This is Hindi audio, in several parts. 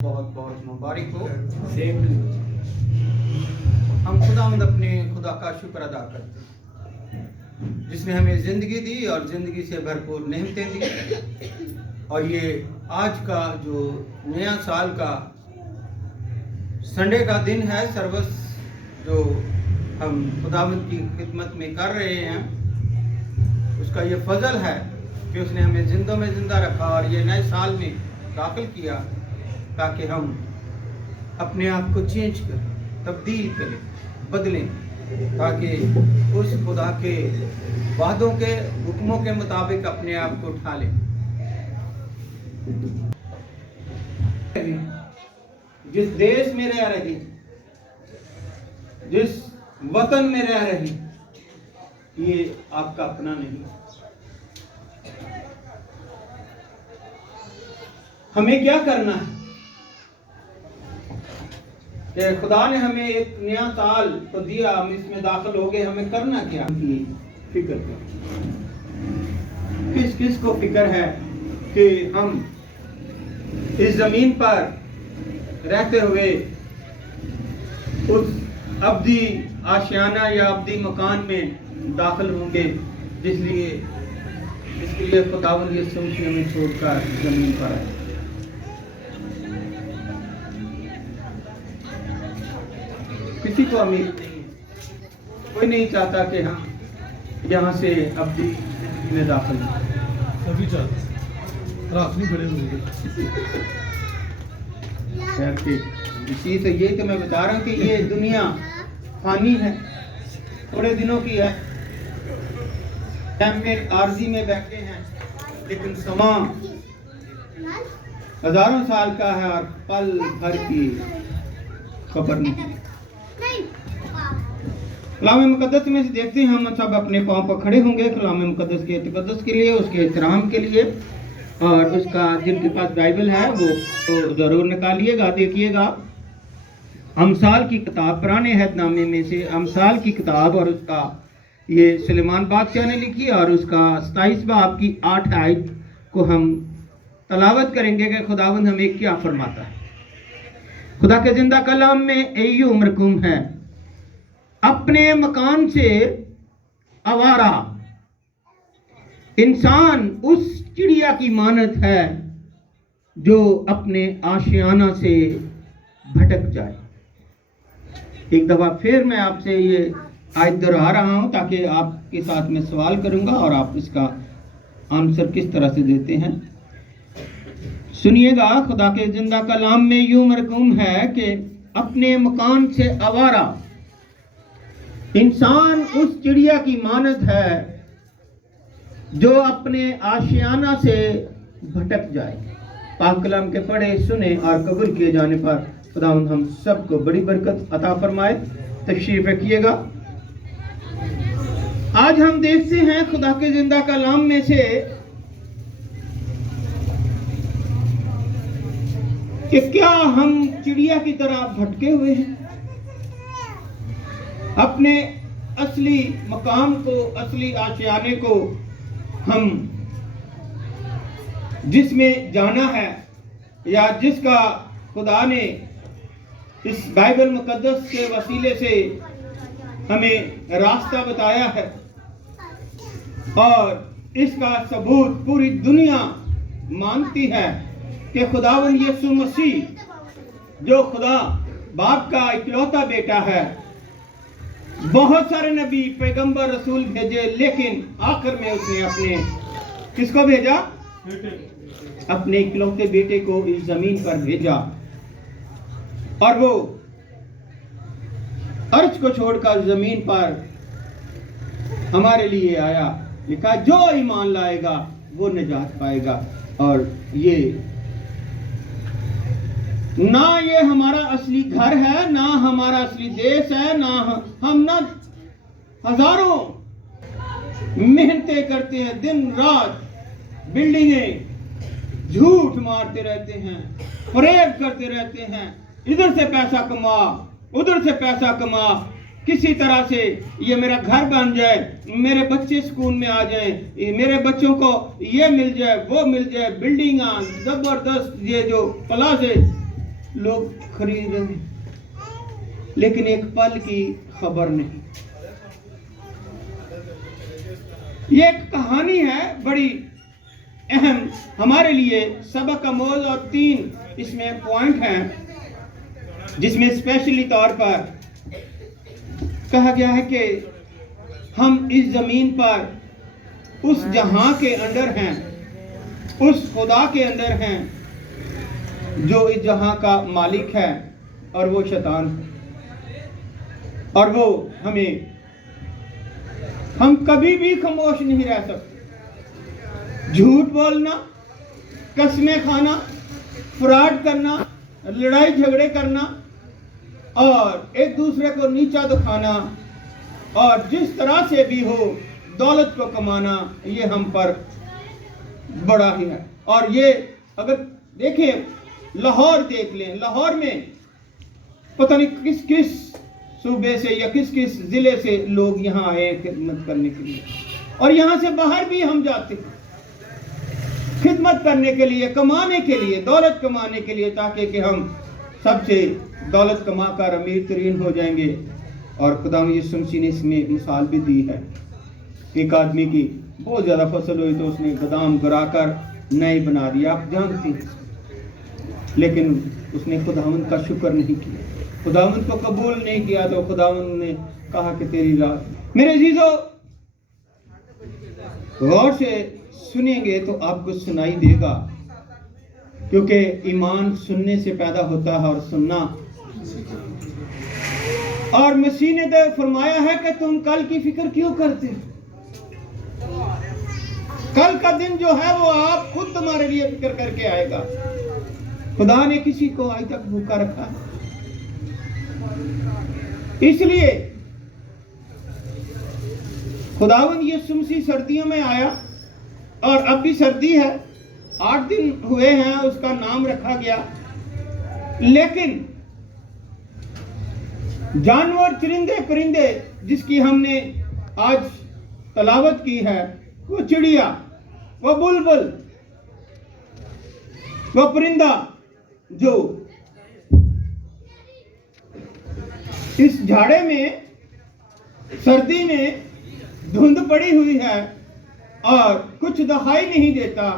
बहुत बहुत मुबारक हो। हम खुदावंद अपने खुदा का शुक्र अदा करते हैं जिसने हमें ज़िंदगी दी और ज़िंदगी से भरपूर नेमतें दी। और ये आज का जो नया साल का संडे का दिन है, सर्विस जो हम खुदावंद की खिदमत में कर रहे हैं, उसका ये फजल है कि उसने हमें जिंदों में ज़िंदा रखा और ये नए साल में दाखिल किया ताकि हम अपने आप को चेंज करें, तब्दील करें, बदलें, ताकि उस खुदा के वादों के हुक्मों के मुताबिक अपने आप को उठा लें। जिस देश में रह रही, जिस वतन में रह रही, ये आपका अपना नहीं। हमें क्या करना है कि खुदा ने हमें एक नया साल तो दिया, हम इसमें दाखिल हो गए, हमें करना क्या? की फिक्र कर, किस किस को फिक्र है कि हम इस जमीन पर रहते हुए उस अब्दी आशियाना या अब्दी मकान में दाखिल होंगे, जिसलिए इसके लिए खुदावंद यीशु मसीह हमें छोड़कर जमीन पर आए। किसी को अमीर नहीं, कोई नहीं चाहता कि हम यहाँ से अब्दी में दाखिल हों। सभी चाहते, रात नहीं बड़े होंगे। खैर के इसी से यही तो मैं बता रहा हूँ कि ये दुनिया फानी है, थोड़े दिनों की है। हम में आरजी में बैठे हैं, लेकिन समा हजारों साल का है और पल भर की खबर नहीं। कलाम मुकद्दस में से देखते हैं, हम सब अपने पांव पर खड़े होंगे कलाम मुकद्दस के तकद्दुस के लिए, उसके एहतराम के लिए। और उसका जिनके पास बाइबल है वो तो ज़रूर निकालिएगा, देखिएगा। अमसाल की किताब, पुराने अहदनामे में से अमसाल की किताब, और उसका ये सुलेमान बादशाह ने लिखी, और उसका 27 बाब की 8 आयत को हम तलावत करेंगे कि खुदावंद हमें क्या फरमाता है। खुदा के जिंदा कलाम में यही उम्रकुम है, अपने मकान से आवारा इंसान उस चिड़िया की मानत है जो अपने आशियाना से भटक जाए। एक दफा फिर मैं आपसे ये आयत दोहरा रहा हूं ताकि आपके साथ में सवाल करूंगा और आप इसका आंसर किस तरह से देते हैं। सुनिएगा, खुदा के जिंदा कलाम में यूं मरकूम है कि अपने मकान से आवारा इंसान उस चिड़िया की मानद है जो अपने आशियाना से भटक जाए। पाक कलाम के पढ़े, सुने और कबूल किए जाने पर खुदावंद हम सबको बड़ी बरकत अता फरमाए। तशरीफ रखिएगा। आज हम देखते हैं खुदा के जिंदा कलाम में से कि क्या हम चिड़िया की तरह भटके हुए हैं, अपने असली मकाम को, असली आशियाने को, हम जिसमें जाना है या जिसका खुदा ने इस बाइबल मुकद्दस के वसीले से हमें रास्ता बताया है, और इसका सबूत पूरी दुनिया मानती है कि खुदावंद यीशु मसीह जो खुदा बाप का इकलौता बेटा है। बहुत सारे नबी, पैगंबर, रसूल भेजे, लेकिन आखिर में उसने अपने किसको भेजा? अपने इकलौते बेटे को इस जमीन पर भेजा, और वो अर्ज को छोड़कर जमीन पर हमारे लिए आया। लिखा, जो ईमान लाएगा वो निजात पाएगा। और ये ना ये हमारा असली घर है, ना हमारा असली देश है, ना हम ना हजारों मेहनतें करते हैं, दिन रात बिल्डिंगें झूठ मारते रहते हैं, फरेब करते रहते हैं, इधर से पैसा कमा, उधर से पैसा कमा, किसी तरह से ये मेरा घर बन जाए, मेरे बच्चे स्कूल में आ जाएं, मेरे बच्चों को ये मिल जाए, वो मिल जाए, बिल्डिंग जबरदस्त, ये जो प्लाजे लोग खरीद रहे हैं, लेकिन एक पल की खबर नहीं। ये एक कहानी है बड़ी अहम हमारे लिए, सबक आमोज, और 3 इसमें पॉइंट हैं जिसमें स्पेशली तौर पर कहा गया है कि हम इस जमीन पर उस जहां के अंदर हैं, उस खुदा के अंदर हैं जो इस जहां का मालिक है, और वो शैतान है। और वो हम कभी भी खामोश नहीं रह सकते। झूठ बोलना, कसमें खाना, फ्रॉड करना, लड़ाई झगड़े करना और एक दूसरे को नीचा दिखाना और जिस तरह से भी हो दौलत को कमाना, ये हम पर बड़ा ही है। और ये अगर देखें, लाहौर देख लें, लाहौर में पता नहीं किस किस सूबे से या किस किस जिले से लोग यहाँ आए खिदमत करने के लिए, और यहाँ से बाहर भी हम जाते हैं खिदमत करने के लिए, कमाने के लिए, दौलत कमाने के लिए, ताकि कि हम सबसे दौलत कमाकर अमीर तरीन हो जाएंगे। और खुदावंद यीशु मसीह ने इसमें मिसाल भी दी है। एक आदमी की बहुत ज़्यादा फसल हुई तो उसने गोदाम गिराकर नए बना दिया, आप जानते हैं, लेकिन उसने खुदावंद का शुक्र नहीं किया, खुदावंद को कबूल नहीं किया। तो खुदावंद ने कहा कि तेरी रात। मेरे अजीजों, गौर से सुनेंगे तो आपको सुनाई देगा, क्योंकि ईमान सुनने से पैदा होता है और सुनना। और मसीह ने तो फरमाया है कि तुम कल की फिक्र क्यों करते हो? कल का दिन जो है वो आप खुद तुम्हारे लिए फिक्र करके आएगा। खुदा ने किसी को आज तक भूखा रखा, इसलिए खुदावंद यीशु मसीह सर्दियों में आया, और अब भी सर्दी है, 8 दिन हुए हैं, उसका नाम रखा गया। लेकिन जानवर, चरिंदे परिंदे जिसकी हमने आज तलावत की है, वो चिड़िया, वो बुलबुल, वो परिंदा जो इस झाड़े में, सर्दी में धुंध पड़ी हुई है और कुछ दिखाई नहीं देता,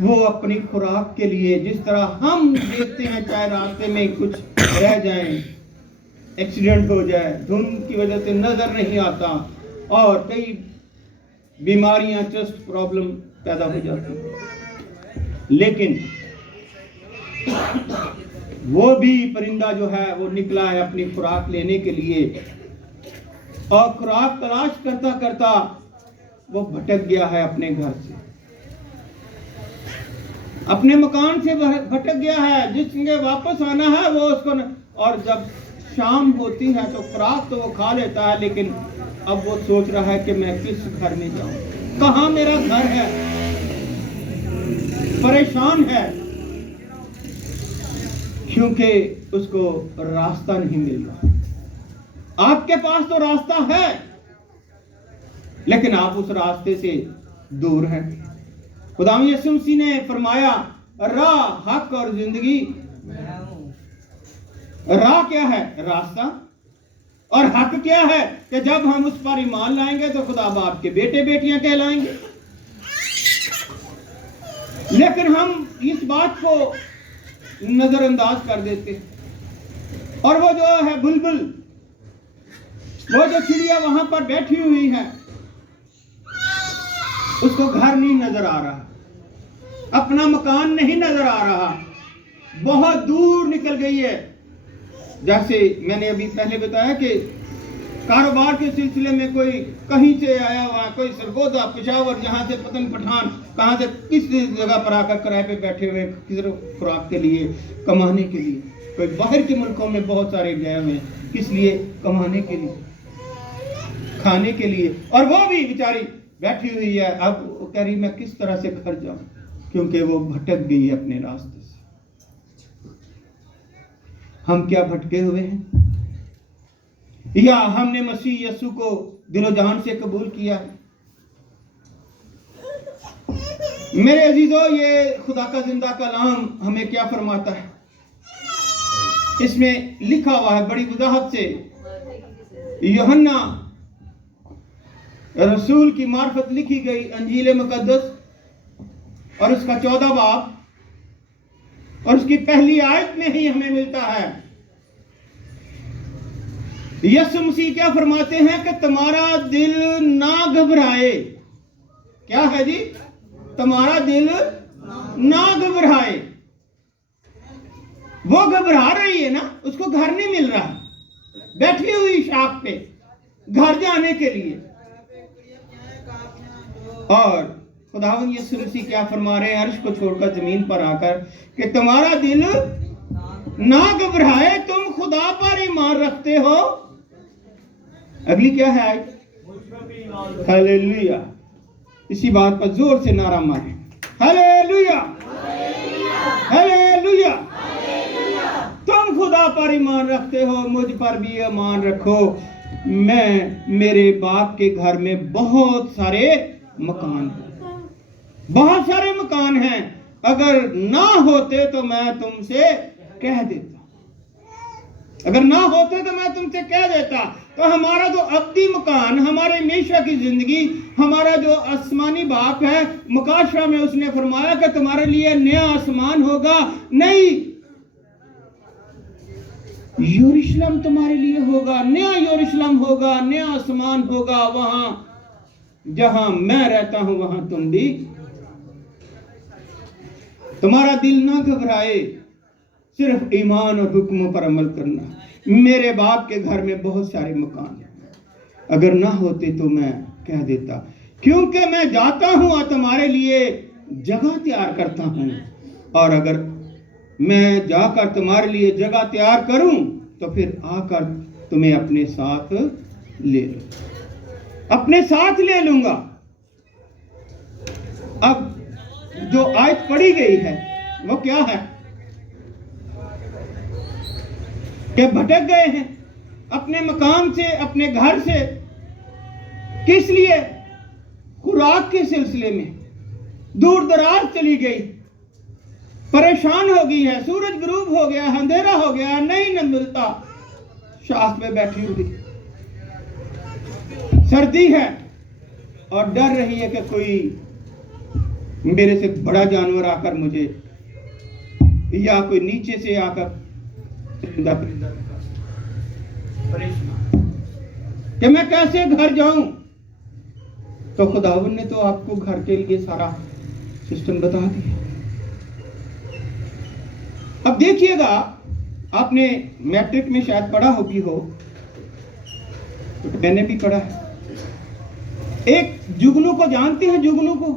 वो अपनी खुराक के लिए, जिस तरह हम देखते हैं चाहे रास्ते में कुछ रह जाए, एक्सीडेंट हो जाए, धुंध की वजह से नजर नहीं आता और कई बीमारियां, चेस्ट प्रॉब्लम पैदा हो जाती हैं, लेकिन वो भी परिंदा जो है वो निकला है अपनी खुराक लेने के लिए, और खुराक तलाश करता करता वो भटक गया है अपने घर से, अपने मकान से भटक गया है। जिसके वापस आना है वो उसको और जब शाम होती है तो खुराक तो वो खा लेता है, लेकिन अब वो सोच रहा है कि मैं किस घर में जाऊं, कहां मेरा घर है, परेशान है, क्योंकि उसको रास्ता नहीं मिल रहा। आपके पास तो रास्ता है, लेकिन आप उस रास्ते से दूर हैं। खुदावंद यीशु मसीह ने फरमाया, राह, हक और जिंदगी। राह क्या है? रास्ता। और हक क्या है? कि जब हम उस पर ईमान लाएंगे तो खुदा बाप के बेटे बेटियां कहलाएंगे। लेकिन हम इस बात को नजरअंदाज कर देते हैं। और वो जो है बुलबुल, वो जो चिड़िया वहां पर बैठी हुई है, उसको घर नहीं नजर आ रहा, अपना मकान नहीं नजर आ रहा, बहुत दूर निकल गई है। जैसे मैंने अभी पहले बताया कि कारोबार के सिलसिले में कोई कहीं से आया हुआ, कोई सरगोदा, पेशावर, जहां से पतन पठान, कहां से किस जगह पर आकर किराए पे बैठे हुए, किस खुराक के लिए, कमाने के लिए। कोई बाहर के मुल्कों में बहुत सारे गए हुए हैं, किस लिए? कमाने के लिए, खाने के लिए। और वो भी बेचारी बैठी हुई है, अब वो कह रही मैं किस तरह से घर जाऊं, क्योंकि वो भटक गई है अपने रास्ते से। हम क्या भटके हुए हैं? या हमने मसीह यीशु को दिलो जान से कबूल किया है? मेरे अजीजों, ये खुदा का जिंदा कलाम हमें क्या फरमाता है? इसमें लिखा हुआ है बड़ी वजाहत से, यूहन्ना रसूल की मार्फत लिखी गई अंजील मुकद्दस और उसका 14 बाब और उसकी पहली आयत में ही हमें मिलता है। यीशु मसीह क्या फरमाते हैं कि तुम्हारा दिल ना घबराए। क्या है जी? तुम्हारा दिल ना घबराए। वो घबरा रही है ना, उसको घर नहीं मिल रहा, बैठी हुई शाख पे घर जाने के लिए। और खुदावंद यीशु मसीह क्या फरमा रहे हैं अर्श को छोड़कर जमीन पर आकर कि तुम्हारा दिल ना घबराए, तुम खुदा पर ईमान रखते हो। अगली क्या है? हालेलुया। इसी बात पर जोर से नारा मारें, हालेलुया, हालेलुया। तुम खुदा पर ईमान रखते हो, मुझ पर भी ईमान रखो। मेरे बाप के घर में बहुत सारे मकान हैं, बहुत सारे मकान हैं। अगर ना होते तो मैं तुमसे कह देता, अगर ना होते तो मैं तुमसे कह देता। तो हमारा जो अब्दी मकान, हमारे हमेशा की जिंदगी, हमारा जो आसमानी बाप है, मुकाशा में उसने फरमाया कि तुम्हारे लिए नया आसमान होगा, नई यरूशलेम तुम्हारे लिए होगा, नया यरूशलेम होगा, नया आसमान होगा। वहां जहां मैं रहता हूं वहां तुम भी। तुम्हारा दिल ना घबराए, सिर्फ ईमान और हुक्मों पर अमल करना। मेरे बाप के घर में बहुत सारे मकान हैं, अगर ना होते तो मैं कह देता, क्योंकि मैं जाता हूं और तुम्हारे लिए जगह तैयार करता हूं। और अगर मैं जाकर तुम्हारे लिए जगह तैयार करूं तो फिर आकर तुम्हें अपने साथ ले लूं, अपने साथ ले लूंगा। अब जो आयत पढ़ी गई है वो क्या है? कि भटक गए हैं अपने मकान से, अपने घर से। किस लिए? खुराक के सिलसिले में दूर दराज चली गई, परेशान हो गई है, सूरज गुरूब हो गया, अंधेरा हो गया, नहीं न मिलता, शाख में बैठी हुई, सर्दी है और डर रही है कि कोई मेरे से बड़ा जानवर आकर मुझे, या कोई नीचे से आकर कि मैं कैसे घर जाऊं। तो खुदावन ने तो आपको घर के लिए सारा सिस्टम बता दिया। अब देखिएगा, आपने मैट्रिक में शायद पढ़ा हो भी हो, तो मैंने भी पढ़ा है। एक जुगनू को जानते हैं? जुगनू को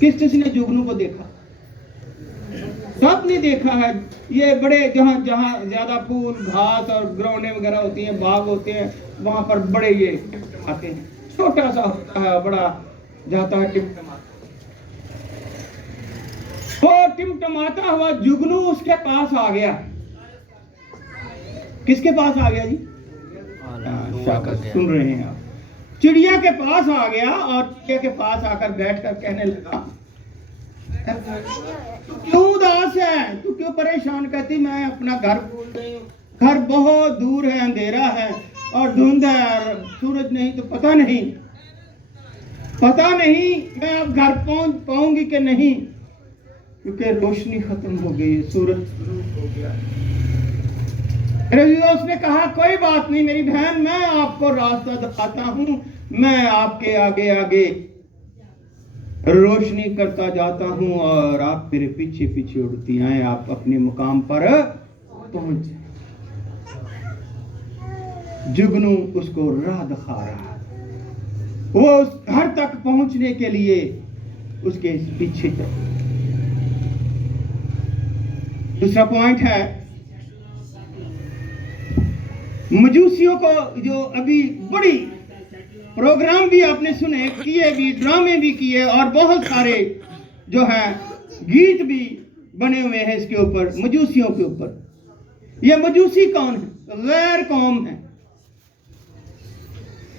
किसने जुगनू को देखा? सबने देखा है। ये बड़े जहां जहां ज्यादा फूल घास और ग्राउंडें वगैरह होती हैं, बाग होते हैं, वहां पर बड़े ये आते हैं। छोटा सा होता है, बड़ा जाता है टिमटमाता। वो टिमटमाता हुआ जुगनू उसके पास आ गया। किसके पास आ गया जी? सुन रहे हैं आप? चिड़िया के पास आ गया और चिड़िया के पास आकर बैठकर कहने लगा, तू क्यों उदास है, तू क्यों परेशान? कहती मैं अपना घर भूल गई हूँ, घर बहुत दूर है, अंधेरा है और धुंध है और सूरज नहीं, तो पता नहीं मैं अब घर पहुंच पाऊंगी कि नहीं, क्योंकि रोशनी खत्म हो गई है, सूरज हो गया। उसने कहा कोई बात नहीं मेरी बहन, मैं आपको रास्ता दिखाता हूं, मैं आपके आगे आगे रोशनी करता जाता हूं और आप मेरे पीछे पीछे उड़ती आए, आप अपने मुकाम पर पहुंच जाए। जुगनू उसको राह दिखा रहा, वो उस घर तक पहुंचने के लिए उसके पीछे चल। दूसरा पॉइंट है, मजूसियों को जो अभी बड़ी प्रोग्राम भी आपने सुने, किए भी, ड्रामे भी किए और बहुत सारे जो है गीत भी बने हुए हैं इसके ऊपर, मजूसियों के ऊपर। ये मजूसी कौन है? गैर कौम है,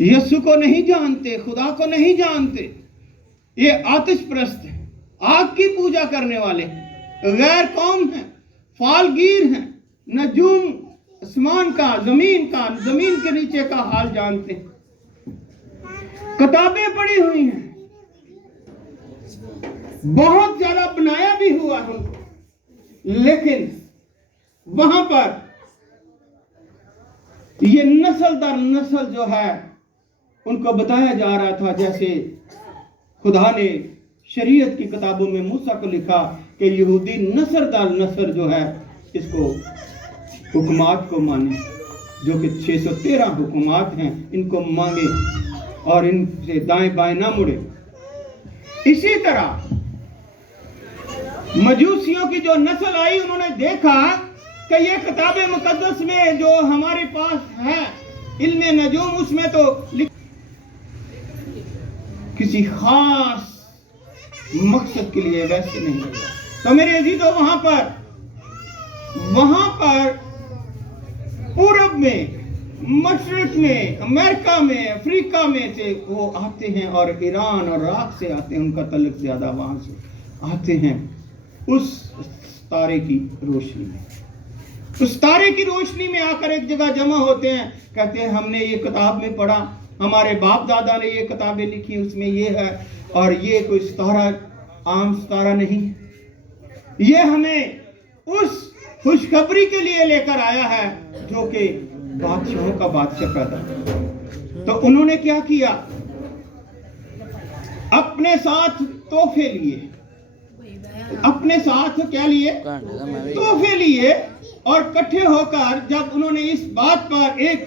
यीशु को नहीं जानते, खुदा को नहीं जानते, ये आतिश परस्त है, आग की पूजा करने वाले, गैर कौम है, फालगीर हैं, नजूम आसमान का, जमीन के नीचे का हाल जानते हैं। किताबें पड़ी हुई हैं, बहुत ज्यादा बनाया भी हुआ हमको, लेकिन वहां पर ये नस्ल दर नस्ल जो है उनको बताया जा रहा था, जैसे खुदा ने शरीयत की किताबों में मूसा को लिखा कि यहूदी नस्ल दर नस्ल जो है इसको हुकुमात को माने, जो कि 613 हुकुमात हैं, इनको मांगे और इनसे दाएं बाएं ना मुड़े। इसी तरह मजूसियों की जो नस्ल आई, उन्होंने देखा कि ये किताब मुकद्दस में जो हमारे पास है इल्म नजूम, उसमें तो किसी खास मकसद के लिए वैसे नहीं। तो मेरे अजीजों, वहां पर पूरब में, मशरक में, अमेरिका में, अफ्रीका में से वो आते हैं और ईरान और इराक से आते हैं, उनका तल्लुक ज्यादा वहां से आते हैं। उस तारे की रोशनी में, उस तारे की रोशनी में आकर एक जगह जमा होते हैं, कहते हैं हमने ये किताब में पढ़ा, हमारे बाप दादा ने ये किताबें लिखी, उसमें ये है, और ये कोई सितारा आम सितारा नहीं, ये हमें उस खुशखबरी के लिए लेकर आया है जो कि बादशाहों का बादशाह पैदा। तो उन्होंने क्या किया, अपने साथ तोहफे लिए, अपने साथ क्या लिए, तोहफे लिए, और इकट्ठे होकर जब उन्होंने इस बात पर एक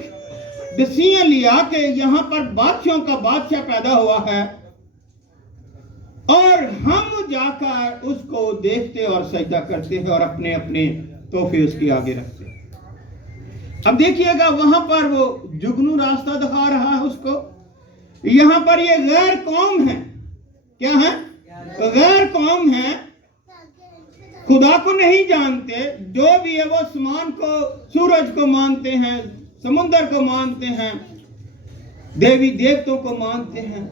डिसीजन लिया कि यहां पर बादशाहों का बादशाह पैदा हुआ है और हम जाकर उसको देखते और सजदा करते हैं और अपने अपने तोहफे उसके आगे रखते हैं। अब देखिएगा, वहां पर वो जुगनू रास्ता दिखा रहा है उसको। यहां पर ये गैर कौम है, क्या है, गैर कौम है, खुदा को नहीं जानते, जो भी है वो आसमान को, सूरज को मानते हैं, समुद्र को मानते हैं, देवी देवताओं को मानते हैं,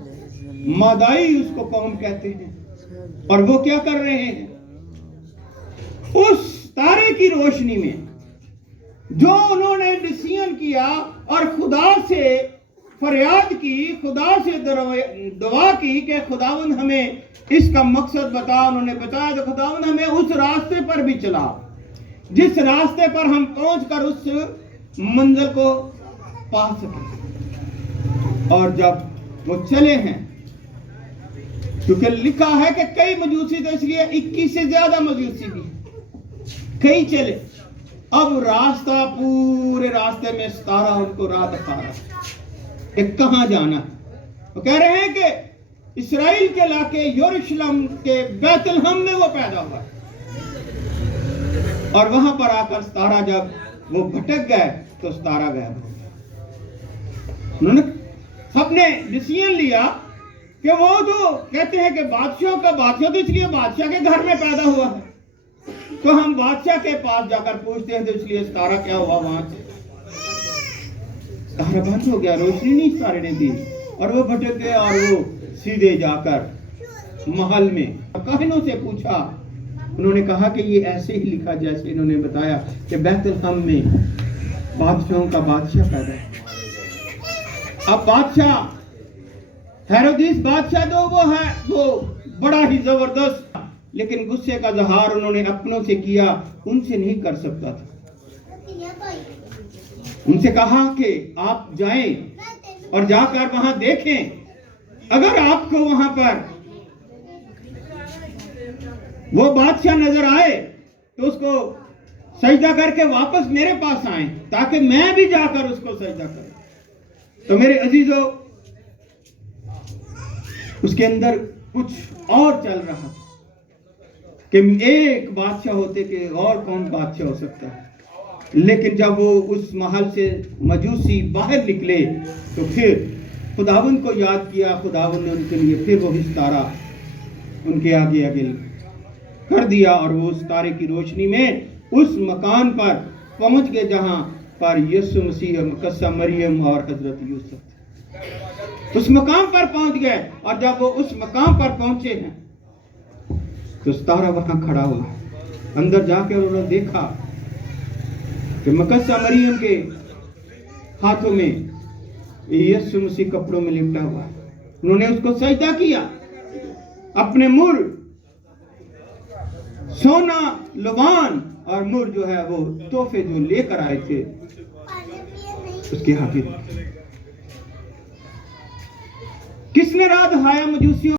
मादाई उसको कौम कहते हैं। और वो क्या कर रहे हैं, उस तारे की रोशनी में जो उन्होंने डिसीजन किया और खुदा से फरियाद की, खुदा से दुआ की कि खुदावंद हमें इसका मकसद बता, उन्होंने बताया तो खुदावंद हमें उस रास्ते पर भी चला जिस रास्ते पर हम पहुंचकर उस मंजिल को पा सके। और जब वो चले हैं, क्योंकि लिखा है कि कई मजूसी, तो इसलिए 21 से ज्यादा मजूसी भी कई चले। अब रास्ता, पूरे रास्ते में सितारा उनको राह दिखा रहा है कि कहां जाना है। वो कह रहे हैं कि इस्राएल के इलाके यरूशलेम के बैतलहम में वो पैदा हुआ, और वहां पर आकर सितारा जब वो भटक गए तो सितारा गायब हो गया। उन्होंने सबने डिसीजन लिया कि वो तो कहते हैं कि बादशाह का बादशाह, तो इसलिए बादशाह के घर में पैदा हुआ है, तो हम बादशाह के पास जाकर पूछते हैं, तो इसलिए सितारा क्या हुआ, वहां से सितारा बंद हो गया, रोशनी नहीं सितारे ने दी, और वो भटक गए और वो सीधे जाकर महल में काहिनों से पूछा। उन्होंने कहा कि ये ऐसे ही लिखा जैसे इन्होंने बताया कि बैतलहम में बादशाहों का बादशाह पैदा है। अब बादशाह हेरोदेस बादशाह जो वो है, वो बड़ा ही जबरदस्त, लेकिन गुस्से का जहार उन्होंने अपनों से किया, उनसे नहीं कर सकता था। उनसे कहा कि आप जाएं और जाकर वहां देखें, अगर आपको वहां पर वो बादशाह नजर आए तो उसको सजदा करके वापस मेरे पास आए, ताकि मैं भी जाकर उसको सजदा करूं। तो मेरे अजीजों, उसके अंदर कुछ और चल रहा था कि एक बादशाह होते कि और कौन बादशाह हो सकता है। लेकिन जब वो उस महल से मजूसी बाहर निकले तो फिर खुदावंद को याद किया, खुदावंद ने उनके लिए फिर वो सितारा उनके आगे आगे कर दिया, और वो उस तारे की रोशनी में उस मकान पर पहुंच गए जहां पर यीशु मसीह, मुकद्दस मरियम और हजरत यूसुफ। उस मकाम पर पहुंच गए। और जब वो उस मकाम पर पहुंचे हैं तो तारा वहां खड़ा हुआ। अंदर जाकर उन्होंने देखा कि मकद्दसा मरियम के हाथों में यीशु मसीह कपड़ों में लिपटा हुआ। उन्होंने उसको सजदा किया। अपने मुर, सोना, लवान और मुर जो है वो तोहफे जो लेकर आए थे उसके हाथ में। किसने रात हाया मजूसियों